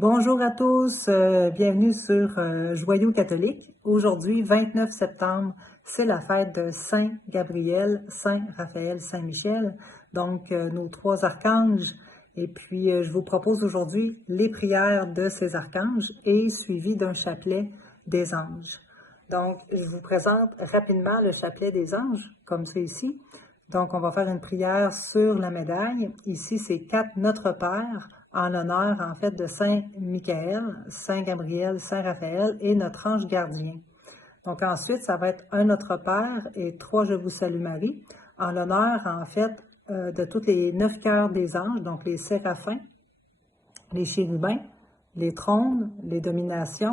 Bonjour à tous, bienvenue sur Joyau catholique. Aujourd'hui, 29 septembre, c'est la fête de Saint Gabriel, Saint Raphaël, Saint Michel, donc nos trois archanges. Et puis, je vous propose aujourd'hui les prières de ces archanges et suivi d'un chapelet des anges. Donc, je vous présente rapidement le chapelet des anges, comme c'est ici. Donc, on va faire une prière sur la médaille. Ici, c'est 4 Notre Père, en l'honneur, en fait, de Saint Michael, Saint Gabriel, Saint Raphaël et notre ange gardien. Donc, ensuite, ça va être un Notre Père et 3 Je vous salue Marie, en l'honneur, en fait, de tous les 9 cœurs des anges, donc les séraphins, les chérubins, les trônes, les dominations,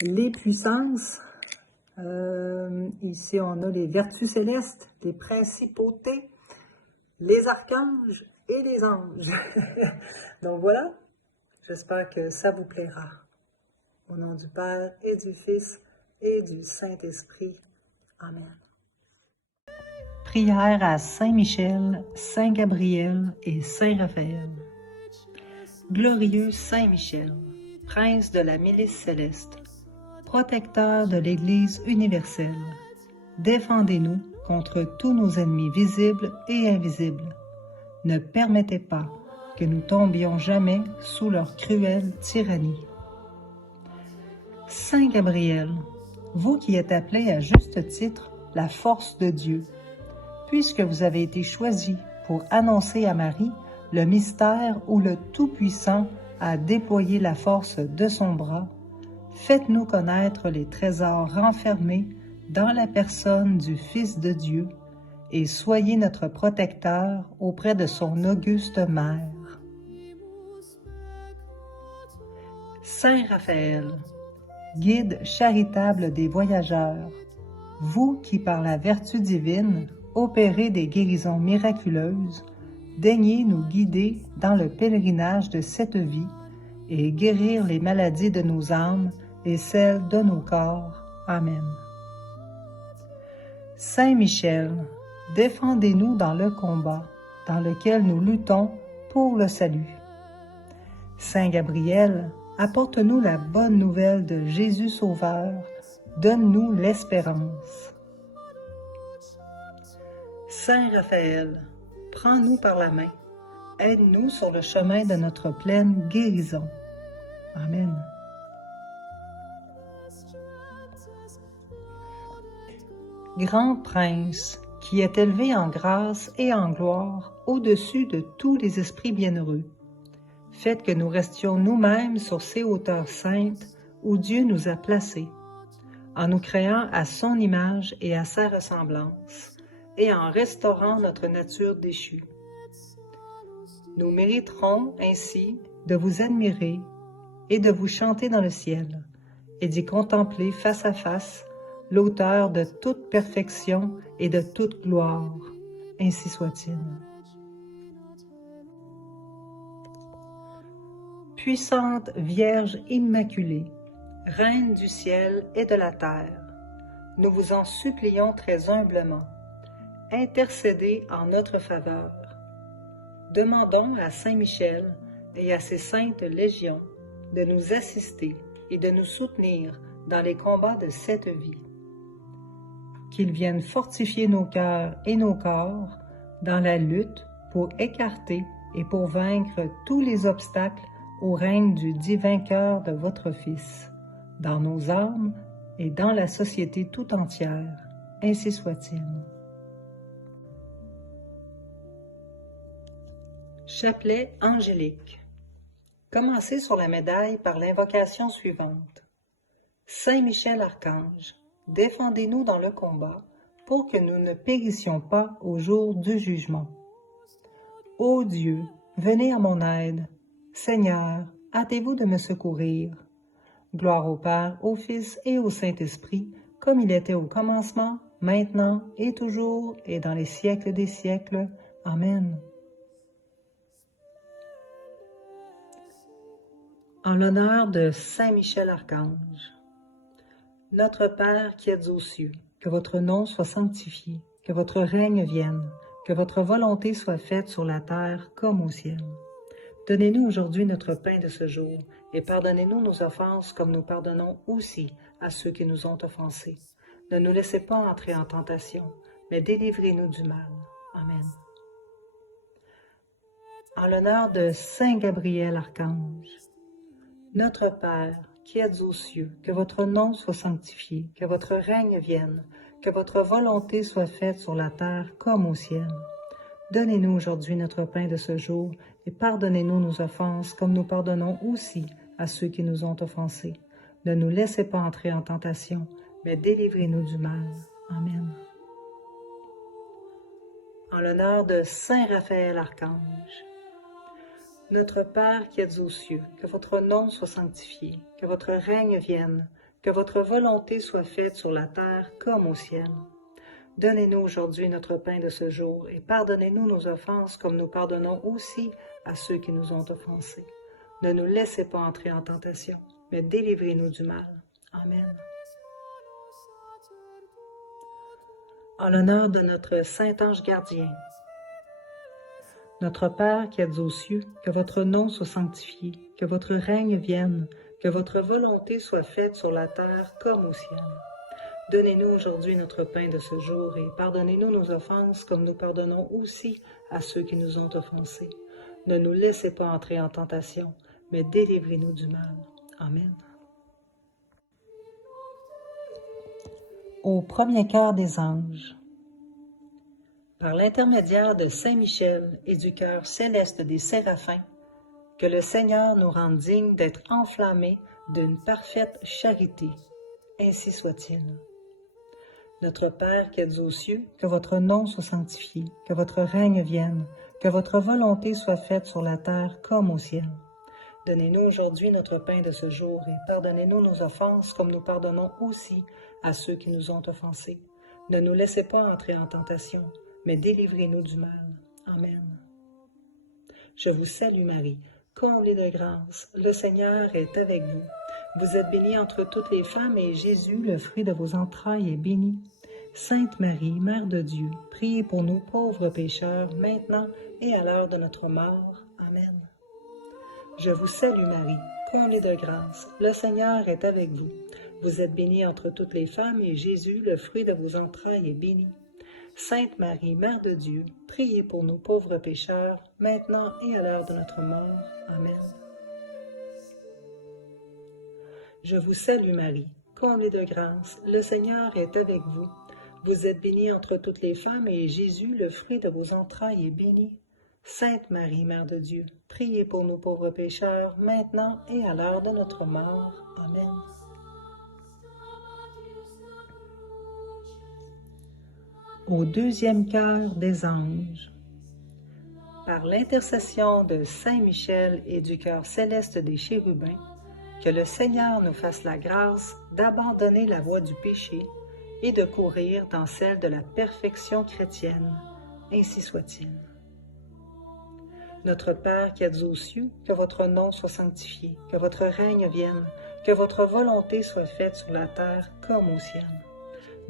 les puissances. Ici, on a les vertus célestes, les principautés, les archanges et les anges. Donc voilà, j'espère que ça vous plaira. Au nom du Père et du Fils et du Saint-Esprit. Amen. Prière à Saint Michel, Saint Gabriel et Saint Raphaël. Glorieux Saint Michel, prince de la milice céleste, protecteur de l'Église universelle, défendez-nous contre tous nos ennemis visibles et invisibles. Ne permettez pas que nous tombions jamais sous leur cruelle tyrannie. Saint Gabriel, vous qui êtes appelé à juste titre la force de Dieu, puisque vous avez été choisi pour annoncer à Marie le mystère où le Tout-Puissant a déployé la force de son bras, faites-nous connaître les trésors renfermés dans la personne du Fils de Dieu et soyez notre protecteur auprès de son auguste mère. Saint Raphaël, guide charitable des voyageurs, vous qui par la vertu divine opérez des guérisons miraculeuses, daignez nous guider dans le pèlerinage de cette vie et guérir les maladies de nos âmes et celles de nos corps. Amen. Saint Michel, défendez-nous dans le combat dans lequel nous luttons pour le salut. Saint Gabriel, apporte-nous la bonne nouvelle de Jésus Sauveur, donne-nous l'espérance. Saint Raphaël, prends-nous par la main, aide-nous sur le chemin de notre pleine guérison. Amen. Grand Prince, qui est élevé en grâce et en gloire au-dessus de tous les esprits bienheureux, faites que nous restions nous-mêmes sur ces hauteurs saintes où Dieu nous a placés, en nous créant à son image et à sa ressemblance, et en restaurant notre nature déchue. Nous mériterons ainsi de vous admirer et de vous chanter dans le ciel, et d'y contempler face à face l'auteur de toute perfection et de toute gloire. Ainsi soit-il. Puissante Vierge Immaculée, Reine du ciel et de la terre, nous vous en supplions très humblement, intercédez en notre faveur. Demandons à Saint Michel et à ses saintes légions de nous assister et de nous soutenir dans les combats de cette vie. Qu'ils viennent fortifier nos cœurs et nos corps dans la lutte pour écarter et pour vaincre tous les obstacles au règne du divin cœur de votre Fils, dans nos âmes et dans la société tout entière. Ainsi soit-il. Chapelet angélique. Commencez sur la médaille par l'invocation suivante. Saint Michel Archange, défendez-nous dans le combat pour que nous ne périssions pas au jour du jugement. Ô Dieu, venez à mon aide. Seigneur, hâtez-vous de me secourir. Gloire au Père, au Fils et au Saint-Esprit, comme il était au commencement, maintenant et toujours, et dans les siècles des siècles. Amen. En l'honneur de Saint Michel Archange, Notre Père qui êtes aux cieux, que votre nom soit sanctifié, que votre règne vienne, que votre volonté soit faite sur la terre comme au ciel. Donnez-nous aujourd'hui notre pain de ce jour, et pardonnez-nous nos offenses comme nous pardonnons aussi à ceux qui nous ont offensés. Ne nous laissez pas entrer en tentation, mais délivrez-nous du mal. Amen. En l'honneur de Saint Gabriel Archange, notre Père, qui êtes aux cieux, que votre nom soit sanctifié, que votre règne vienne, que votre volonté soit faite sur la terre comme au ciel. Donnez-nous aujourd'hui notre pain de ce jour, et pardonnez-nous nos offenses comme nous pardonnons aussi à ceux qui nous ont offensés. Ne nous laissez pas entrer en tentation, mais délivrez-nous du mal. Amen. En l'honneur de Saint Raphaël Archange, notre Père qui êtes aux cieux, que votre nom soit sanctifié, que votre règne vienne, que votre volonté soit faite sur la terre comme au ciel. Donnez-nous aujourd'hui notre pain de ce jour, et pardonnez-nous nos offenses comme nous pardonnons aussi à ceux qui nous ont offensés. Ne nous laissez pas entrer en tentation, mais délivrez-nous du mal. Amen. En l'honneur de notre Saint-Ange gardien, notre Père qui êtes aux cieux, que votre nom soit sanctifié, que votre règne vienne, que votre volonté soit faite sur la terre comme au ciel. Donnez-nous aujourd'hui notre pain de ce jour, et pardonnez-nous nos offenses comme nous pardonnons aussi à ceux qui nous ont offensés. Ne nous laissez pas entrer en tentation, mais délivrez-nous du mal. Amen. Au premier cœur des anges, par l'intermédiaire de Saint Michel et du cœur céleste des séraphins, que le Seigneur nous rende dignes d'être enflammés d'une parfaite charité. Ainsi soit-il. Notre Père qui êtes aux cieux, que votre nom soit sanctifié, que votre règne vienne, que votre volonté soit faite sur la terre comme au ciel. Donnez-nous aujourd'hui notre pain de ce jour, et pardonnez-nous nos offenses comme nous pardonnons aussi à ceux qui nous ont offensés. Ne nous laissez pas entrer en tentation, mais délivrez-nous du mal. Amen. Je vous salue Marie, comblée de grâce, le Seigneur est avec vous. Vous êtes bénie entre toutes les femmes, et Jésus, le fruit de vos entrailles, est béni. Sainte Marie, Mère de Dieu, priez pour nous pauvres pécheurs, maintenant et à l'heure de notre mort. Amen. Je vous salue Marie, comblée de grâce, le Seigneur est avec vous. Vous êtes bénie entre toutes les femmes, et Jésus, le fruit de vos entrailles, est béni. Sainte Marie, Mère de Dieu, priez pour nous pauvres pécheurs, maintenant et à l'heure de notre mort. Amen. Je vous salue Marie, comblée de grâce, le Seigneur est avec vous. Vous êtes bénie entre toutes les femmes, et Jésus, le fruit de vos entrailles, est béni. Sainte Marie, Mère de Dieu, priez pour nous pauvres pécheurs, maintenant et à l'heure de notre mort. Amen. Au deuxième cœur des anges, par l'intercession de Saint Michel et du cœur céleste des chérubins, que le Seigneur nous fasse la grâce d'abandonner la voie du péché et de courir dans celle de la perfection chrétienne. Ainsi soit-il. Notre Père qui êtes aux cieux, que votre nom soit sanctifié, que votre règne vienne, que votre volonté soit faite sur la terre comme au ciel.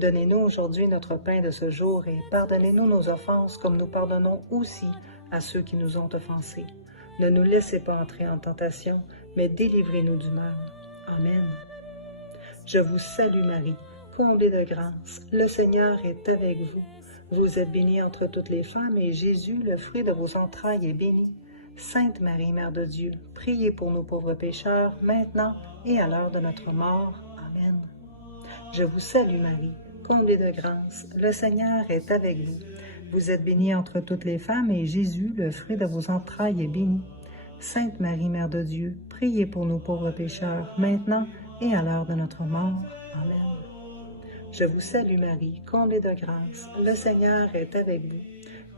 Donnez-nous aujourd'hui notre pain de ce jour, et pardonnez-nous nos offenses comme nous pardonnons aussi à ceux qui nous ont offensés. Ne nous laissez pas entrer en tentation, mais délivrez-nous du mal. Amen. Je vous salue Marie, comblée de grâce, le Seigneur est avec vous. Vous êtes bénie entre toutes les femmes, et Jésus, le fruit de vos entrailles, est béni. Sainte Marie, Mère de Dieu, priez pour nos pauvres pécheurs, maintenant et à l'heure de notre mort. Amen. Je vous salue Marie, comblée de grâce, le Seigneur est avec vous. Vous êtes bénie entre toutes les femmes, et Jésus, le fruit de vos entrailles, est béni. Sainte Marie, Mère de Dieu, priez pour nos pauvres pécheurs, maintenant et à l'heure de notre mort. Amen. Je vous salue Marie, comblée de grâce, le Seigneur est avec vous.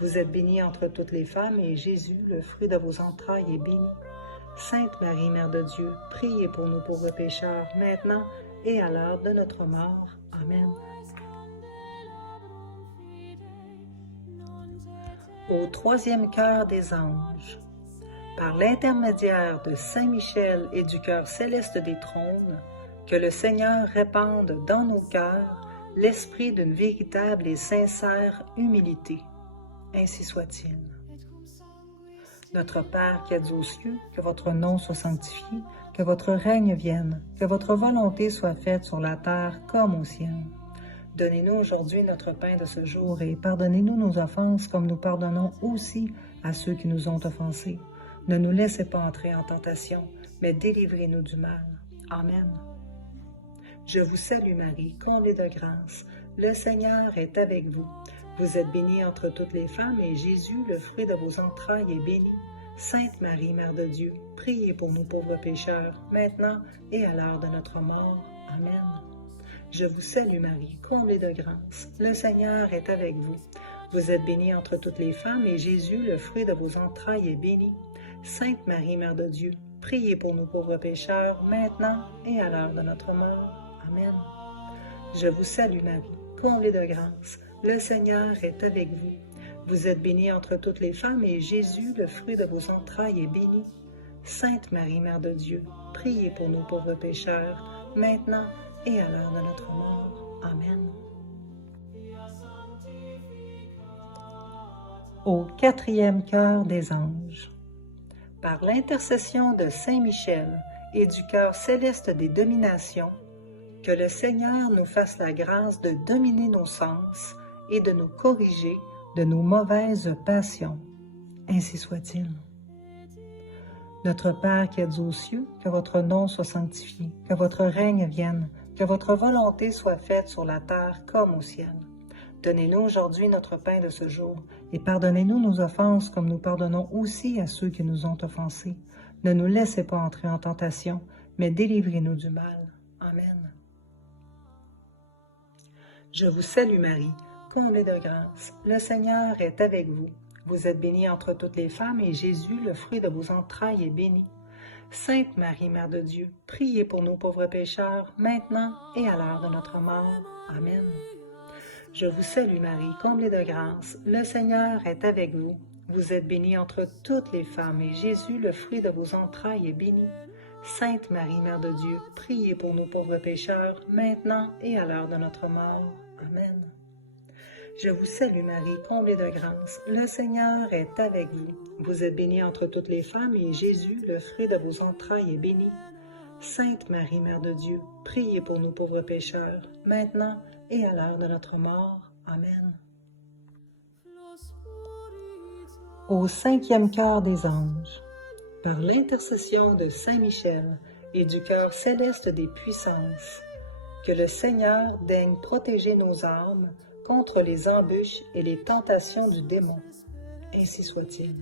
Vous êtes bénie entre toutes les femmes, et Jésus, le fruit de vos entrailles, est béni. Sainte Marie, Mère de Dieu, priez pour nos pauvres pécheurs, maintenant et à l'heure de notre mort. Amen. Au troisième cœur des anges, par l'intermédiaire de Saint Michel et du cœur céleste des trônes, que le Seigneur répande dans nos cœurs l'esprit d'une véritable et sincère humilité. Ainsi soit-il. Notre Père qui êtes aux cieux, que votre nom soit sanctifié, que votre règne vienne, que votre volonté soit faite sur la terre comme au ciel. Donnez-nous aujourd'hui notre pain de ce jour et pardonnez-nous nos offenses comme nous pardonnons aussi à ceux qui nous ont offensés. Ne nous laissez pas entrer en tentation, mais délivrez-nous du mal. Amen. Je vous salue Marie, comblée de grâce. Le Seigneur est avec vous. Vous êtes bénie entre toutes les femmes et Jésus, le fruit de vos entrailles, est béni. Sainte Marie, Mère de Dieu, priez pour nous pauvres pécheurs, maintenant et à l'heure de notre mort. Amen. Je vous salue Marie, comblée de grâce. Le Seigneur est avec vous. Vous êtes bénie entre toutes les femmes et Jésus, le fruit de vos entrailles, est béni. Sainte Marie, Mère de Dieu, priez pour nous pauvres pécheurs, maintenant et à l'heure de notre mort. Amen. Je vous salue Marie, comblée de grâce. Le Seigneur est avec vous. Vous êtes bénie entre toutes les femmes et Jésus, le fruit de vos entrailles, est béni. Sainte Marie, Mère de Dieu, priez pour nous pauvres pécheurs, maintenant et à l'heure de notre mort. Amen. Au quatrième cœur des anges. Par l'intercession de Saint Michel et du cœur céleste des dominations, que le Seigneur nous fasse la grâce de dominer nos sens et de nous corriger de nos mauvaises passions. Ainsi soit-il. Notre Père qui êtes aux cieux, que votre nom soit sanctifié, que votre règne vienne, que votre volonté soit faite sur la terre comme au ciel. Donnez-nous aujourd'hui notre pain de ce jour, et pardonnez-nous nos offenses comme nous pardonnons aussi à ceux qui nous ont offensés. Ne nous laissez pas entrer en tentation, mais délivrez-nous du mal. Amen. Je vous salue Marie, comblée de grâce. Le Seigneur est avec vous. Vous êtes bénie entre toutes les femmes, et Jésus, le fruit de vos entrailles, est béni. Sainte Marie, Mère de Dieu, priez pour nous pauvres pécheurs, maintenant et à l'heure de notre mort. Amen. Je vous salue Marie, comblée de grâce. Le Seigneur est avec vous. Vous êtes bénie entre toutes les femmes, et Jésus, le fruit de vos entrailles, est béni. Sainte Marie, Mère de Dieu, priez pour nous pauvres pécheurs, maintenant et à l'heure de notre mort. Amen. Je vous salue Marie, comblée de grâce. Le Seigneur est avec vous. Vous êtes bénie entre toutes les femmes, et Jésus, le fruit de vos entrailles, est béni. Sainte Marie, Mère de Dieu, priez pour nous pauvres pécheurs, maintenant et à l'heure de notre mort. Amen. Au cinquième cœur des anges. Par l'intercession de Saint Michel et du cœur céleste des puissances, que le Seigneur daigne protéger nos âmes contre les embûches et les tentations du démon. Ainsi soit-il.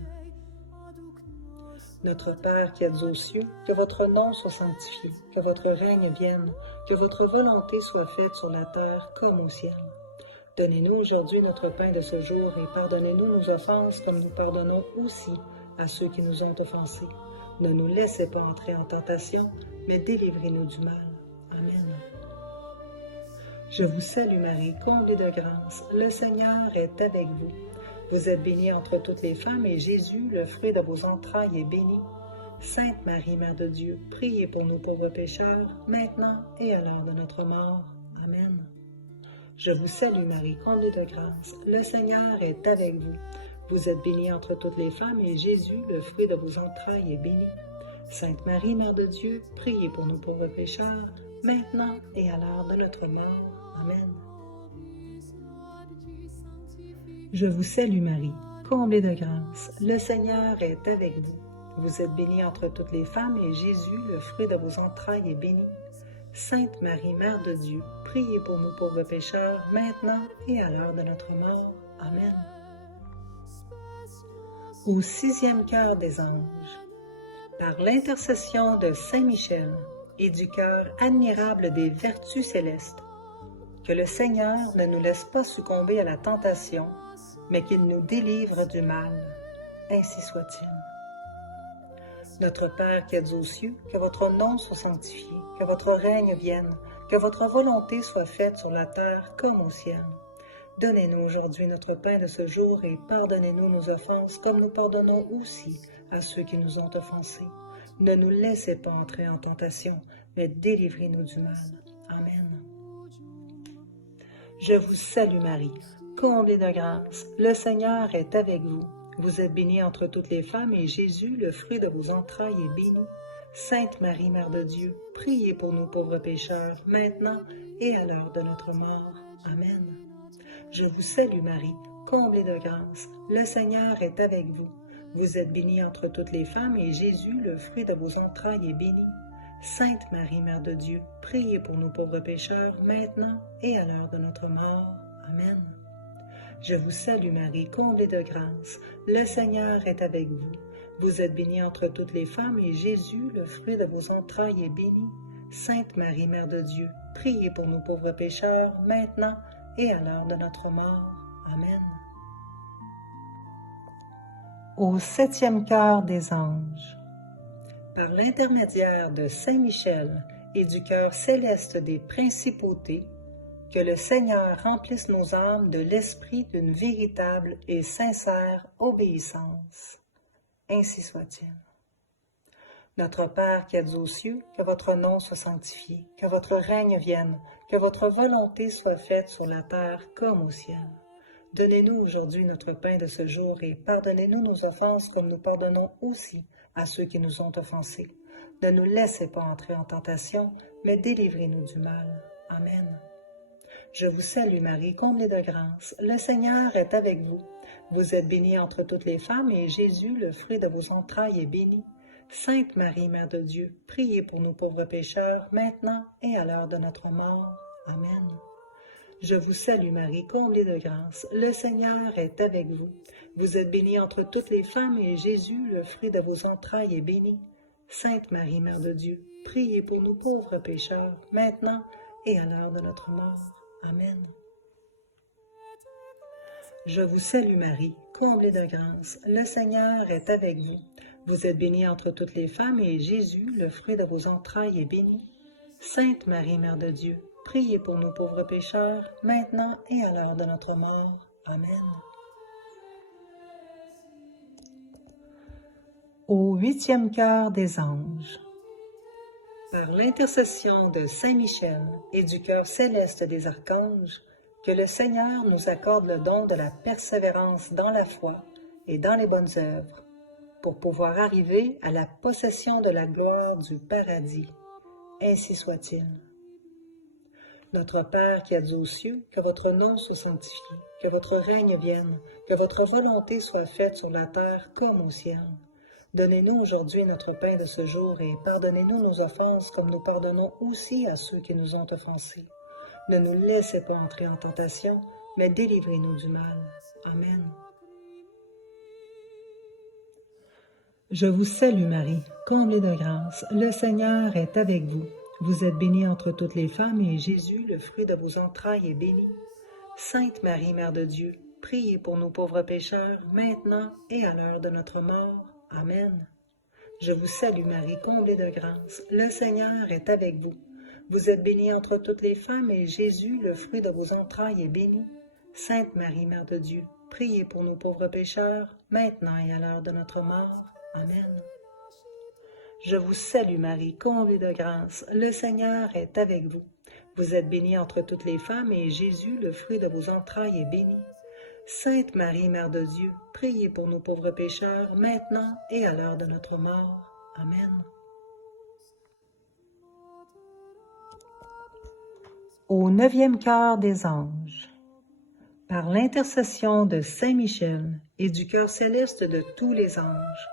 Notre Père qui êtes aux cieux, que votre nom soit sanctifié, que votre règne vienne, que votre volonté soit faite sur la terre comme au ciel. Donnez-nous aujourd'hui notre pain de ce jour et pardonnez-nous nos offenses comme nous pardonnons aussi à ceux qui nous ont offensés. Ne nous laissez pas entrer en tentation, mais délivrez-nous du mal. Amen. Je vous salue Marie, comblée de grâce. Le Seigneur est avec vous. Vous êtes bénie entre toutes les femmes, et Jésus, le fruit de vos entrailles, est béni. Sainte Marie, Mère de Dieu, priez pour nous pauvres pécheurs, maintenant et à l'heure de notre mort. Amen. Je vous salue Marie, comblée de grâce. Le Seigneur est avec vous. Vous êtes bénie entre toutes les femmes, et Jésus, le fruit de vos entrailles, est béni. Sainte Marie, Mère de Dieu, priez pour nous pauvres pécheurs, maintenant et à l'heure de notre mort. Amen. Je vous salue Marie, comblée de grâce. Le Seigneur est avec vous. Vous êtes bénie entre toutes les femmes, et Jésus, le fruit de vos entrailles, est béni. Sainte Marie, Mère de Dieu, priez pour nous pauvres pécheurs, maintenant et à l'heure de notre mort. Amen. Au sixième cœur des anges. Par l'intercession de Saint Michel et du cœur admirable des vertus célestes, que le Seigneur ne nous laisse pas succomber à la tentation, mais qu'il nous délivre du mal. Ainsi soit-il. Notre Père qui êtes aux cieux, que votre nom soit sanctifié, que votre règne vienne, que votre volonté soit faite sur la terre comme au ciel. Donnez-nous aujourd'hui notre pain de ce jour et pardonnez-nous nos offenses comme nous pardonnons aussi à ceux qui nous ont offensés. Ne nous laissez pas entrer en tentation, mais délivrez-nous du mal. Amen. Je vous salue Marie, comblée de grâce. Le Seigneur est avec vous. Vous êtes bénie entre toutes les femmes, et Jésus, le fruit de vos entrailles, est béni. Sainte Marie, Mère de Dieu, priez pour nous pauvres pécheurs, maintenant et à l'heure de notre mort. Amen. Je vous salue Marie, comblée de grâce, le Seigneur est avec vous. Vous êtes bénie entre toutes les femmes, et Jésus, le fruit de vos entrailles, est béni. Sainte Marie, Mère de Dieu, priez pour nous pauvres pécheurs, maintenant et à l'heure de notre mort. Amen. Je vous salue Marie, comblée de grâce, le Seigneur est avec vous. Vous êtes bénie entre toutes les femmes, et Jésus, le fruit de vos entrailles, est béni. Sainte Marie, Mère de Dieu, priez pour nous pauvres pécheurs, maintenant et à l'heure de notre mort. Amen. Au 7e cœur des anges. Par l'intermédiaire de Saint Michel et du cœur céleste des principautés, que le Seigneur remplisse nos âmes de l'esprit d'une véritable et sincère obéissance. Ainsi soit-il. Notre Père qui êtes aux cieux, que votre nom soit sanctifié, que votre règne vienne, que votre volonté soit faite sur la terre comme au ciel. Donnez-nous aujourd'hui notre pain de ce jour, et pardonnez-nous nos offenses comme nous pardonnons aussi à ceux qui nous ont offensés. Ne nous laissez pas entrer en tentation, mais délivrez-nous du mal. Amen. Je vous salue Marie, comblée de grâce, le Seigneur est avec vous. Vous êtes bénie entre toutes les femmes, et Jésus, le fruit de vos entrailles, est béni. Sainte Marie, Mère de Dieu, priez pour nous pauvres pécheurs, maintenant et à l'heure de notre mort. Amen. Je vous salue Marie, comblée de grâce, le Seigneur est avec vous. Vous êtes bénie entre toutes les femmes, et Jésus, le fruit de vos entrailles, est béni. Sainte Marie, Mère de Dieu, priez pour nous pauvres pécheurs, maintenant et à l'heure de notre mort. Amen. Je vous salue Marie, comblée de grâce, le Seigneur est avec vous. Vous êtes bénie entre toutes les femmes, et Jésus, le fruit de vos entrailles, est béni. Sainte Marie, Mère de Dieu, priez pour nous pauvres pécheurs, maintenant et à l'heure de notre mort. Amen. Au 8e cœur des anges. Par l'intercession de Saint Michel et du cœur céleste des archanges, que le Seigneur nous accorde le don de la persévérance dans la foi et dans les bonnes œuvres, pour pouvoir arriver à la possession de la gloire du paradis. Ainsi soit-il. Notre Père qui êtes aux cieux, que votre nom soit sanctifié, que votre règne vienne, que votre volonté soit faite sur la terre comme au ciel. Donnez-nous aujourd'hui notre pain de ce jour, et pardonnez-nous nos offenses comme nous pardonnons aussi à ceux qui nous ont offensés. Ne nous laissez pas entrer en tentation, mais délivrez-nous du mal. Amen. Je vous salue Marie, comblée de grâce, le Seigneur est avec vous. Vous êtes bénie entre toutes les femmes, et Jésus, le fruit de vos entrailles, est béni. Sainte Marie, Mère de Dieu, priez pour nous pauvres pécheurs, maintenant et à l'heure de notre mort. Amen. Je vous salue Marie, comblée de grâce, le Seigneur est avec vous. Vous êtes bénie entre toutes les femmes, et Jésus, le fruit de vos entrailles, est béni. Sainte Marie, Mère de Dieu, priez pour nous pauvres pécheurs, maintenant et à l'heure de notre mort. Amen. Je vous salue Marie, comblée de grâce, le Seigneur est avec vous. Vous êtes bénie entre toutes les femmes, et Jésus, le fruit de vos entrailles, est béni. Sainte Marie, Mère de Dieu, priez pour nous pauvres pécheurs, maintenant et à l'heure de notre mort. Amen. Au 9e cœur des anges. Par l'intercession de Saint Michel et du cœur céleste de tous les anges,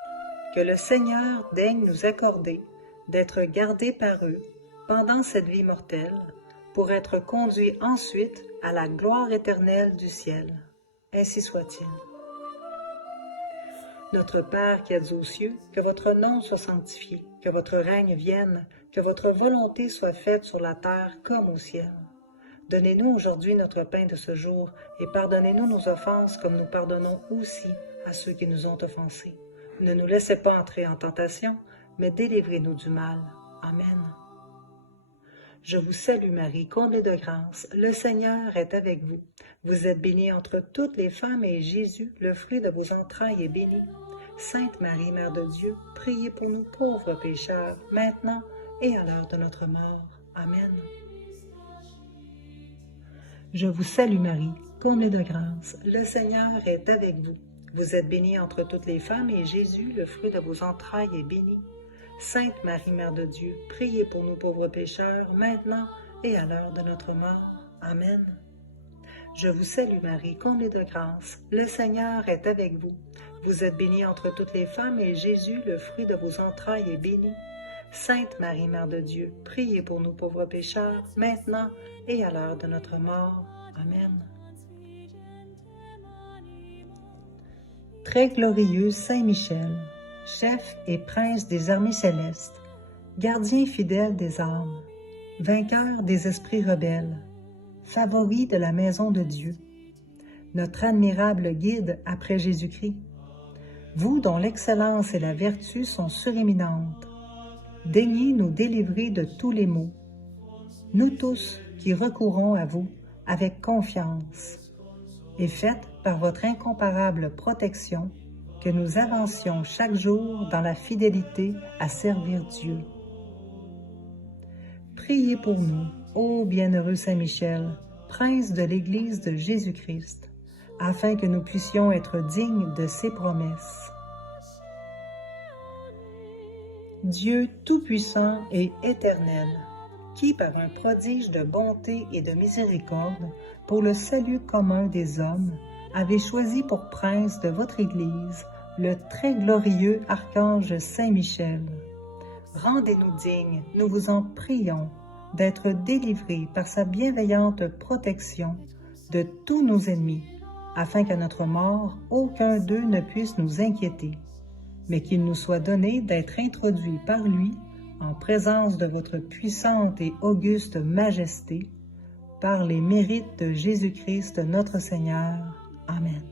que le Seigneur daigne nous accorder d'être gardés par eux pendant cette vie mortelle, pour être conduits ensuite à la gloire éternelle du ciel. Ainsi soit-il. Notre Père qui êtes aux cieux, que votre nom soit sanctifié, que votre règne vienne, que votre volonté soit faite sur la terre comme au ciel. Donnez-nous aujourd'hui notre pain de ce jour, et pardonnez-nous nos offenses comme nous pardonnons aussi à ceux qui nous ont offensés. Ne nous laissez pas entrer en tentation, mais délivrez-nous du mal. Amen. Je vous salue Marie, comblée de grâce, le Seigneur est avec vous. Vous êtes bénie entre toutes les femmes, et Jésus, le fruit de vos entrailles, est béni. Sainte Marie, Mère de Dieu, priez pour nous pauvres pécheurs, maintenant et à l'heure de notre mort. Amen. Je vous salue Marie, comblée de grâce, le Seigneur est avec vous. Vous êtes bénie entre toutes les femmes, et Jésus, le fruit de vos entrailles, est béni. Sainte Marie, Mère de Dieu, priez pour nous pauvres pécheurs, maintenant et à l'heure de notre mort. Amen. Je vous salue Marie, comblée de grâce, le Seigneur est avec vous. Vous êtes bénie entre toutes les femmes, et Jésus, le fruit de vos entrailles, est béni. Sainte Marie, Mère de Dieu, priez pour nous pauvres pécheurs, maintenant et à l'heure de notre mort. Amen. Très glorieux Saint Michel, chef et prince des armées célestes, gardien fidèle des âmes, vainqueur des esprits rebelles, favori de la maison de Dieu, notre admirable guide après Jésus-Christ, vous dont l'excellence et la vertu sont suréminentes, daignez nous délivrer de tous les maux, nous tous qui recourons à vous avec confiance, et faites par votre incomparable protection que nous avancions chaque jour dans la fidélité à servir Dieu. Priez pour nous, ô bienheureux Saint Michel, prince de l'Église de Jésus-Christ, afin que nous puissions être dignes de ses promesses. Dieu tout-puissant et éternel, qui par un prodige de bonté et de miséricorde, pour le salut commun des hommes, avez choisi pour prince de votre Église le très glorieux archange Saint Michel. Rendez-nous dignes, nous vous en prions, d'être délivrés par sa bienveillante protection de tous nos ennemis, afin qu'à notre mort, aucun d'eux ne puisse nous inquiéter, mais qu'il nous soit donné d'être introduits par lui en présence de votre puissante et auguste majesté, par les mérites de Jésus-Christ notre Seigneur. Amen.